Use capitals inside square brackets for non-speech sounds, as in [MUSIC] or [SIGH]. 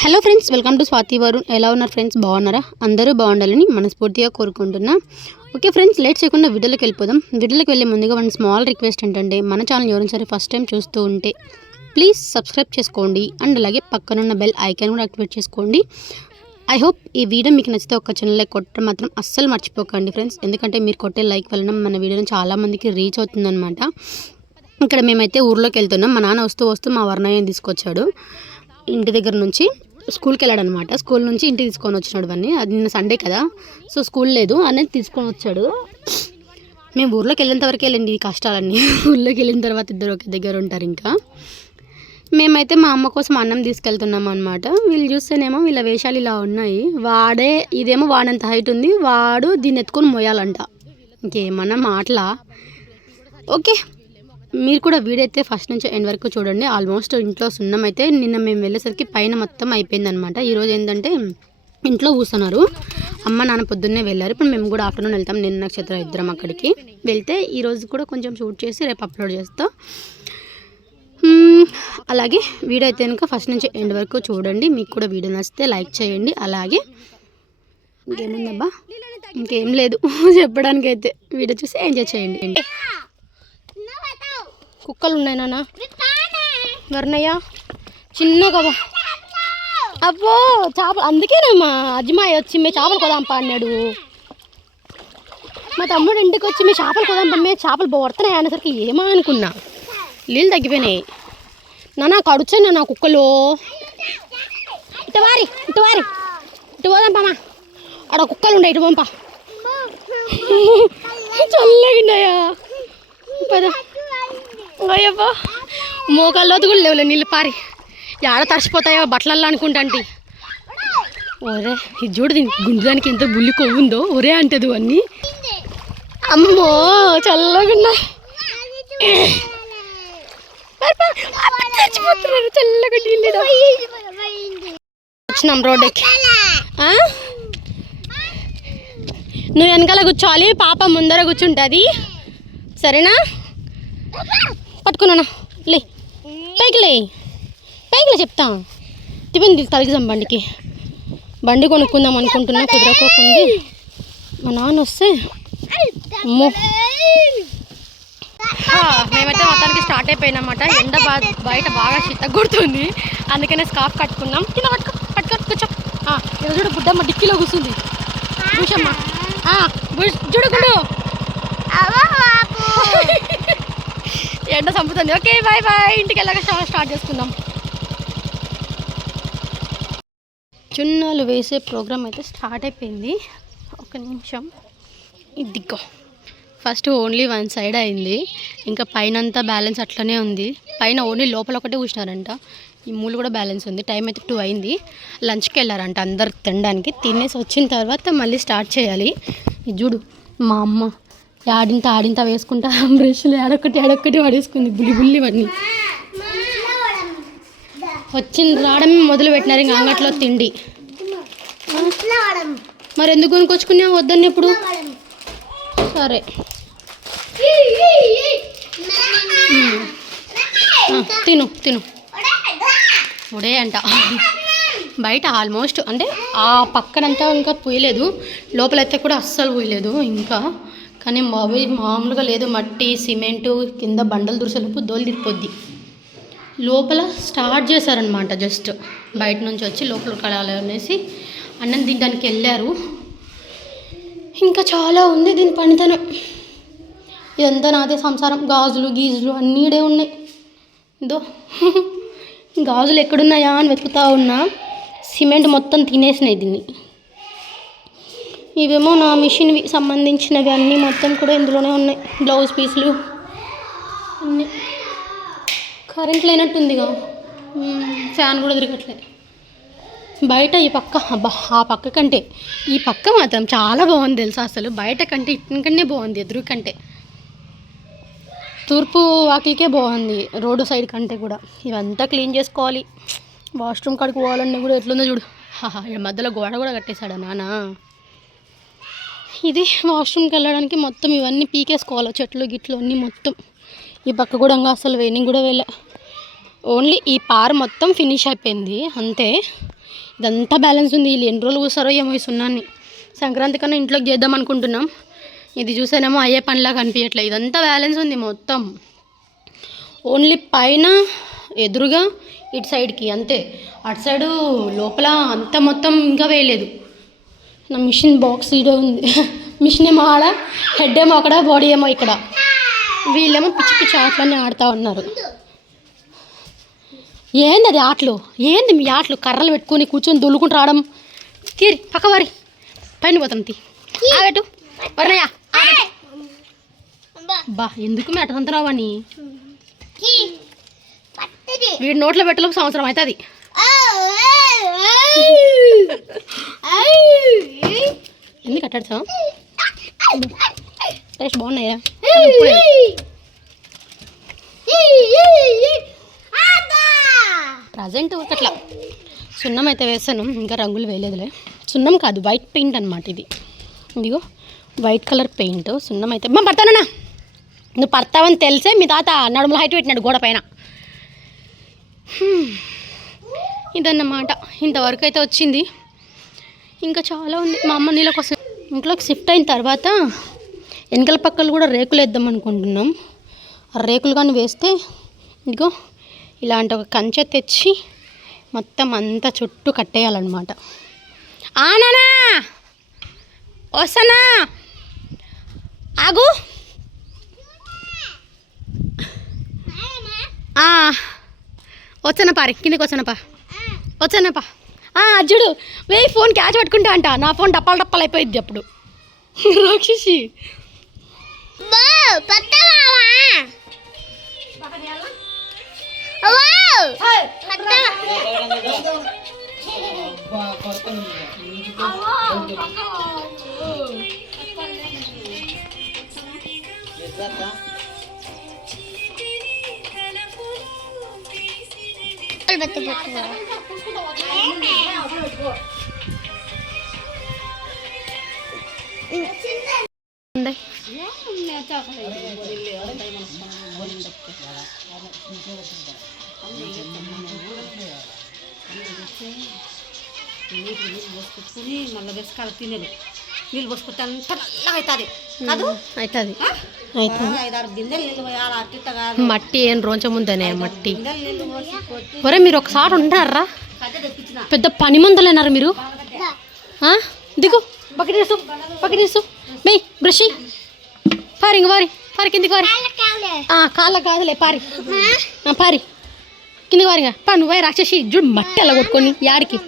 Hello friends welcome to Swathi Varun ఎలా ఉన్నారు friends బాగున్నారా? అందరూ బాగుండాలని మనస్ఫూర్తిగా కోరుకుంటున్నా. ఓకే ఫ్రెండ్స్ లేట్ చేయకుండా వీడియోలోకి వెళ్ళిపోదాం. వీడియోలోకి వెళ్ళే ముందుగా వన్ స్మాల్ రిక్వెస్ట్ ఏంటంటే మన ఛానల్ ఎవరైనా సరే ఫస్ట్ టైం చూస్తూ ఉంటే ప్లీజ్ సబ్స్క్రైబ్ చేసుకోండి. అండ్ అలాగే పక్కనున్న బెల్ ఐకాన్ కూడా యాక్టివేట్ చేసుకోండి. ఐ హోప్ ఈ వీడియో మీకు నచ్చితే ఒక చిన్న లైక్ కొట్టడం మాత్రం అస్సలు మర్చిపోకండి ఫ్రెండ్స్ ఎందుకంటే మీరు కొట్టే లైక్ వలన మన వీడియోని చాలామందికి రీచ్ అవుతుందన్నమాట. ఇక్కడ మేమైతే ఊర్లోకి వెళ్తున్నాం. మా నాన్న వస్తూ వస్తూ మా వర్ణయ్యని తీసుకొచ్చాడు. ఇంటి దగ్గర నుంచి. స్కూల్కి వెళ్ళాడు అనమాట స్కూల్ నుంచి ఇంటికి తీసుకొని వచ్చినాడు వాడిని అది నిన్న సండే కదా. సో స్కూల్ లేదు. అనేది తీసుకొని వచ్చాడు. మేము ఊర్లోకి వెళ్ళేంత వరకు వెళ్ళండి ఈ కష్టాలన్నీ. [LAUGHS] ఊర్లోకి వెళ్ళిన తర్వాత ఇద్దరు ఒక దగ్గర ఉంటారు ఇంకా. మేమైతే మా అమ్మ కోసం అన్నం తీసుకెళ్తున్నాం అనమాట వీళ్ళు చూస్తేనేమో వీళ్ళ వేషాలు ఇలా ఉన్నాయి. వాడే ఇదేమో వాడంత హైట్ ఉంది. వాడు దీన్ని ఎత్తుకొని మోయాలంట. ఇంకేమన్నా మాటలా? ఓకే. మీరు కూడా వీడైతే ఫస్ట్ నుంచి ఎండ్ వరకు చూడండి. ఆల్మోస్ట్ ఇంట్లో సున్నం అయితే నిన్న మేము వెళ్ళేసరికి పైన మొత్తం అయిపోయింది అనమాట ఈరోజు ఏంటంటే ఇంట్లో కూర్చున్నారు. అమ్మ నాన్న పొద్దున్నే వెళ్ళారు. ఇప్పుడు మేము కూడా ఆఫ్టర్నూన్ వెళ్తాం. నిన్న నక్షత్ర ఇద్దరం అక్కడికి వెళ్తే ఈరోజు కూడా కొంచెం షూట్ చేసి రేపు అప్లోడ్ చేస్తాం. అలాగే వీడియో అయితే కనుక ఫస్ట్ నుంచి ఎండ్ వరకు చూడండి. మీకు కూడా వీడియో నచ్చితే లైక్ చేయండి. అలాగే ఇంకేముందబ్బా? ఇంకేం లేదు. [LAUGHS] చెప్పడానికి అయితే వీడియో చూసి ఎంజాయ్ చేయండి. కుక్కలు ఉన్నాయి నాన్న. వర్ణయ్య చిన్నగా. అబ్బో చేపలు. అందుకేనమ్మా అజ్మాయి వచ్చి మే చేపలు కొదాంపా అన్నాడు. మా తమ్ముడు ఇంటికి వచ్చి మీ చేపలు కొదాంపా మే చేపలు బోడుతున్నాయి అనేసరికి ఏమా అనుకున్నా. నీళ్ళు తగ్గిపోయినాయి. నాన్న కడుచాయి నాన్న కుక్కలు. ఇటు వారి ఇటు వారి. ఇటు పోదాంపమ్మా ఆడ కుక్కలు ఉండే ఇటు పంపా. [LAUGHS] చల్లగిన్నాయా పద. అయ్యబ్బో. మోకాల్లో కూడా లేవులే నీళ్ళు పారి. ఆడ తరిచిపోతాయో బట్టలల్లో అనుకుంటాంటి. ఒరే ఇది చూడు దీని గుండెదానికి ఎంత బుల్లి కొవ్వుందో ఒరే అంటది అన్నీ. అమ్మో చల్లగా చచ్చిపోతున్నారు. చల్లగా నీళ్ళు వచ్చినాం రోడ్డుకి నువ్వు వెనకాల కూర్చోవాలి పాప ముందర కూర్చుంటుంది. సరేనా? పట్టుకున్నానా? లే. పైకి లే. పైకి లే చెప్తా. తిప్పింది తలిగిసాం బండికి. బండి కొనుక్కుందాం అనుకుంటున్నా కుదరకోకుంది. మా నాన్న వస్తే అమ్మో. మేమైతే మొత్తానికి స్టార్ట్ అయిపోయినమాట ఎండ బా బయట బాగా చిత్త కొడుతుంది. అందుకనే స్కార్ఫ్ కట్టుకున్నాం. కింద పట్టుకో పట్టుకో కూర్చో. ఆ, చూడు బుడ్డమ్మ డిక్కీలో కూర్చుంది. చూసమ్మా ఆ, బుష్- చూడు గుడు ఎండ చంపుతుంది. ఓకే బాయ్ బాయ్ ఇంటికి వెళ్ళాక స్టార్ట్ చేసుకుందాం. చున్నాలు వేసే ప్రోగ్రామ్ అయితే స్టార్ట్ అయిపోయింది. ఒక నిమిషం. ఇదిగో. ఫస్ట్ ఓన్లీ వన్ సైడ్ అయింది. ఇంకా పైన అంతా బ్యాలెన్స్ అట్లనే ఉంది. పైన ఓన్లీ లోపల ఒకటే కూర్చున్నారంట. ఈ మూలు కూడా బ్యాలెన్స్ ఉంది. టైం అయితే టూ అయింది. లంచ్కి వెళ్ళారంట అందరు తినడానికి. తినేసి వచ్చిన తర్వాత మళ్ళీ స్టార్ట్ చేయాలి. ఇది చూడు మా అమ్మ. ఆడింత ఆడింత వేసుకుంటా [LAUGHS] బ్రష్లు ఆడొక్కటి ఆడొక్కటి పడేసుకుంది బుల్లి బుల్లి వాడిని. వచ్చింది రావడమే మొదలు పెట్టినారు ఇంకా అంగట్లో తిండి. మరి ఎందుకు కొనుకొచ్చుకున్నా వద్దని ఇప్పుడు సరే. తిను తిను. ఉడే అంట. బయట ఆల్మోస్ట్ అంటే ఆ పక్కనంతా ఇంకా పోయలేదు లోపలైతే కూడా అస్సలు పోయలేదు ఇంకా కానీ మావి మామూలుగా లేదు. మట్టి సిమెంటు కింద బండలు దురుసలుపు దోలు తిరిపోద్ది లోపల స్టార్ట్ చేశారనమాట జస్ట్. బయట నుంచి వచ్చి లోపల కడాలి అనేసి అన్నం తినడానికి వెళ్ళారు. ఇంకా చాలా ఉంది దీని పనితనం. ఇదంతా నాదే సంసారం. గాజులు గీజులు అన్నీడే ఉన్నాయి. ఇదో [LAUGHS] గాజులు ఎక్కడున్నాయా అని వెతుకుతా ఉన్నా. సిమెంట్ మొత్తం తినేసినాయి దీన్ని. ఇవేమో నా మిషన్వి సంబంధించినవి అన్నీ మొత్తం కూడా ఇందులోనే ఉన్నాయి. బ్లౌజ్ పీసులు అన్నీ. కరెంట్ లేనట్టుందిగా ఫ్యాన్ కూడా తిరగట్లేదు బయట ఈ పక్క అబ్బా ఆ పక్క కంటే ఈ పక్క మాత్రం చాలా బాగుంది తెలుసా అసలు. బయట కంటే ఇక్కడికనే బాగుంది ఎదురు కంటే. తూర్పు వాకిలికే బాగుంది రోడ్డు సైడ్ కంటే కూడా. ఇవంతా క్లీన్ చేసుకోవాలి. వాష్రూమ్ కాడికి పోవాలన్నీ కూడా ఎట్లుందో చూడు. హాహా మధ్యలో గోడ కూడా కట్టేశాడా నానా? ఇది వాష్రూమ్కి వెళ్ళడానికి మొత్తం ఇవన్నీ పీకేసుకోవాలి. చెట్లు గిట్లు అన్నీ మొత్తం. ఈ పక్క కూడా అసలు వేణింగ్ కూడా వెళ్ళా ఓన్లీ ఈ పార్ మొత్తం ఫినిష్ అయిపోయింది. అంతే. ఇదంతా బ్యాలెన్స్ ఉంది. వీళ్ళు ఎన్ని రోజులు కూసారో ఏమో ఈ సున్నాన్ని సంక్రాంతి కన్నా ఇంట్లోకి చేద్దాం అనుకుంటున్నాం. ఇది చూసానేమో అయ్యే పనిలా కనిపించట్లేదు ఇదంతా బ్యాలెన్స్ ఉంది మొత్తం. ఓన్లీ పైన ఎదురుగా ఇటు సైడ్కి అంతే. అటు సైడు లోపల అంతా మొత్తం ఇంకా వేయలేదు. నా మిషన్ బాక్స్ ఇడే ఉంది. మిషన్ ఏమో ఆడ హెడ్ ఏమో అక్కడ బాడీ ఏమో ఇక్కడ. వీళ్ళేమో పిచ్చి పిచ్చి ఆటలన్నీ ఆడుతూ ఉన్నారు. ఏంది అది ఆటలు? ఏంది మీ ఆటలు? కర్రలు పెట్టుకొని కూర్చొని దొల్లుకుంటూ రావడం? తీరి పక్క వారి. పైన పోతాం తీ. వరనయ్య బా ఎందుకు మెట్టదంతరావు అని? వీడి నోట్లో పెట్టలోపు సంవత్సరం అవుతుంది. ఎందుకు టేస్ట్ బాగున్నాయా? ప్రజెంట్ అట్లా సున్నం అయితే వేసాను ఇంకా రంగులు వేయలేదులే. సున్నం కాదు వైట్ పెయింట్ అనమాట ఇది. ఇదిగో వైట్ కలర్ పెయింట్ సున్నం అయితే. మా పడతానన్నా నువ్వు పడతావని తెలిసే మీ తాత నడుముల హైట్ పెట్టినాడు గోడ పైన. ఇదన్నమాట. ఇంతవరకు అయితే వచ్చింది. ఇంకా చాలా ఉంది. మా అమ్మ నీళ్ళ కోసం ఇంట్లోకి షిఫ్ట్ అయిన తర్వాత వెనకల పక్కలు కూడా రేకులు వేద్దాం అనుకుంటున్నాం. ఆ రేకులు కానీ వేస్తే ఇదిగో ఇలాంటి ఒక కంచె తెచ్చి మొత్తం అంతా చుట్టూ కట్టేయాలన్నమాట. ఆనానా! వస్తానా ఆగు! ఆ, వచ్చానా కిందకి వచ్చానపా వచ్చానపా అర్జుడు వేయి ఫోన్ క్యాచ్ పట్టుకుంటా అంట. నా ఫోన్ డప్పాలు డప్పాలు అయిపోయింది అప్పుడు. [LAUGHS] రాక్షసి. ఉంది. మళ్ళీ తినేది నీళ్ళు పోసుకుంటే అంత నల్లగా అవుతుంది. కాదు అవుతుంది అవుతుంది ఐదారు బిందెలు నీళ్ళు పోయాలి అట్టిట్ట కాదు మట్టి. ఏం రోజు ముందనే మట్టి ఒరే మీరు ఒకసారి తెప్పించిన పెద్ద పని మందులేనారు మీరు? దిగు. బకెట్ తీసు బకెట్ మే బ్రష్ పారి ఇంక పారి. పారి కిందికి ఆ, కాళ్ళ కాదులే పారి. పారి. కిందికి పారిగా పా నువ్వే రాక్షసి. చూడు మట్టి అలా కొట్టుకొని యాడికి.